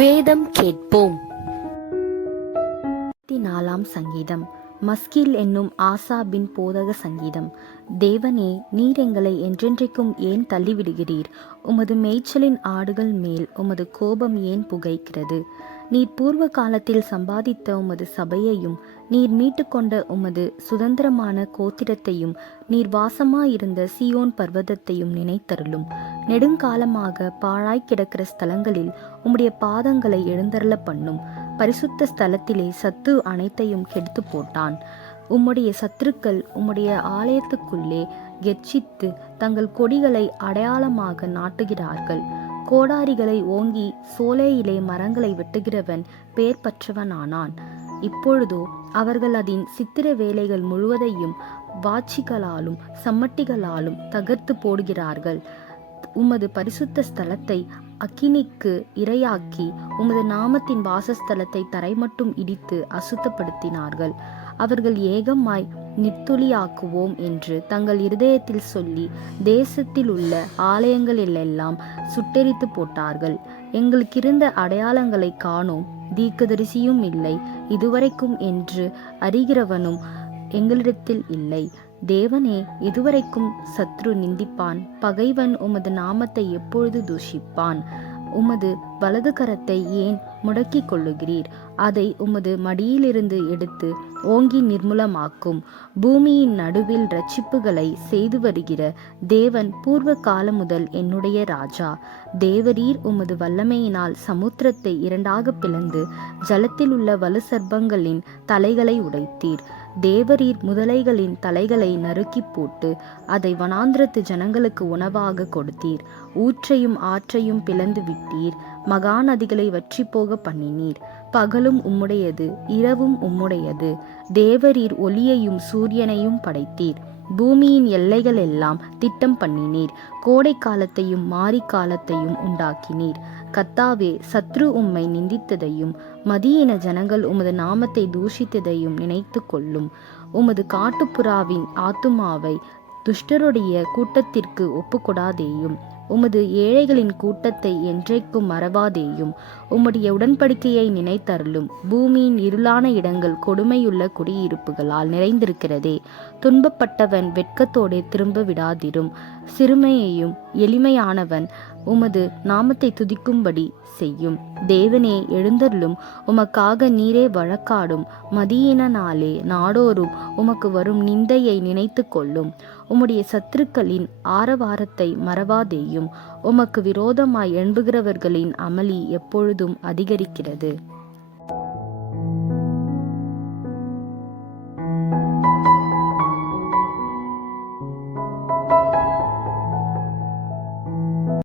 வேதம் கேட்போம். 4ஆம் சங்கீதம். மஸ்கீல் என்னும் ஆசாபின் போதக சங்கீதம். தேவனே, நீர் எங்களை என்றென்றைக்கும் ஏன் தள்ளிவிடுகிறீர்? உமது மேய்ச்சலின் ஆடுகள் மேல் உமது கோபம் ஏன் புகைக்கிறது? நீர் பூர்வ காலத்தில் சம்பாதித்த உமது சபையையும் நீர் மீட்டுக்கொண்ட உமது சுதந்திரமான கோத்திரத்தையும் நீர் வாசமாயிருந்த சீயோன் பர்வதத்தையும் நினைத்தருளும். நெடுங்காலமாக பாழாய் கிடக்கிற ஸ்தலங்களில் உம்முடைய பாதங்களை எழுந்தருள பண்ணும். பரிசுத்த ஸ்தலத்திலே சத்து அனைத்தையும் கெடுத்து போட்டான். உம்முடைய சத்துருக்கள் உம்முடைய ஆலயத்துக்குள்ளே கெர்ச்சித்து தங்கள் கொடிகளை அடையாளமாக நாட்டுகிறார்கள். கோடாரிகளை ஓங்கி சோலையிலே மரங்களை வெட்டுகிறவன் பேர் பற்றவனானான். இப்பொழுதோ அவர்கள் அதன் சித்திர வேலைகள் முழுவதையும் வாட்சிகளாலும் சம்மட்டிகளாலும் தகர்த்து போடுகிறார்கள். உமது பரிசுத்த ஸ்தலத்தை அக்கினிக்கு இரையாக்கி உமது நாமத்தின் வாசஸ்தலத்தை தரைமட்டும் இடித்து அசுத்தப்படுத்தினார்கள். அவர்கள் ஏகமாய் நித்துளியாக்குவோம் என்று தங்கள் இருதயத்தில் சொல்லி தேசத்தில் உள்ள ஆலயங்களிலெல்லாம் சுட்டெரித்து போட்டார்கள். எங்களுக்கிருந்த அடையாளங்களை காணோம், தீர்க்கதரிசியும் இல்லை, இதுவரைக்கும் என்று அறிகிறவனும் எங்களிடத்தில் இல்லை. தேவனே, இதுவரைக்கும் சத்ரு நிந்திப்பான், பகைவன் உமது நாமத்தை எப்பொழுது தூஷிப்பான்? உமது வலது கரத்தை ஏன் முடக்கிக் கொள்ளுகிறீர்? அதை உமது மடியிலிருந்து எடுத்து ஓங்கி நிர்மூலமாக்கும். பூமியின் நடுவில் இரட்சிப்புகளை செய்து வருகிற தேவன் பூர்வ காலம் முதல் என்னுடைய ராஜா. தேவரீர் உமது வல்லமையினால் சமுத்திரத்தை இரண்டாக பிளந்து ஜலத்தில் உள்ள வலு சர்ப்பங்களின் தலைகளை உடைத்தீர். தேவரீர் முதலைகளின் தலைகளை நறுக்கி போட்டு அதை வனாந்திரத்து ஜனங்களுக்கு உணவாக கொடுத்தீர். ஊற்றையும் ஆற்றையும் பிளந்து விட்டீர். மகா நதிகளை வற்றி போக பண்ணினீர். பகலும் உம்முடையது, இரவும் உம்முடையது. தேவரீர் ஒளியையும் சூரியனையும் படைத்தீர். பூமியின் எல்லைகள் எல்லாம் திட்டம் பண்ணினீர். கோடை காலத்தையும் மாரி காலத்தையும் உண்டாக்கினீர். கர்த்தாவே, சத்ரு உம்மை நிந்தித்ததையும் மதியின ஜனங்கள் உமது நாமத்தை தூஷித்ததையும் நினைத்து கொள்ளும். உமது காட்டுப்புறாவின் ஆத்துமாவை துஷ்டருடைய கூட்டத்திற்கு ஒப்புக்கொடாதேயும். உமது ஏழைகளின் கூட்டத்தை என்றைக்கும் மறவாதேயும். உம்முடைய உடன்படிக்கையை நினைத்தருளும். பூமியின் இருளான இடங்கள் கொடுமையுள்ள குடியிருப்புகளால் நிறைந்திருக்கிறதே. துன்பப்பட்டவன் வெட்கத்தோடே திரும்ப விடாதிரும். சிறுமையையும் எளிமையானவன் உமது நாமத்தை துதிக்கும்படி செய்யும். தேவனே, எழுந்தருளும். உமக்காக நீரே வழக்காடும். மதியினாலே நாடோறும் உமக்கு வரும் நிந்தையை நினைத்து கொள்ளும். உம்முடைய சத்துருக்களின் ஆரவாரத்தை மறவாதேயும். உமக்கு விரோதமாய் எழும்புகிறவர்களின் அமளி எப்பொழுதும் அதிகரிக்கிறது.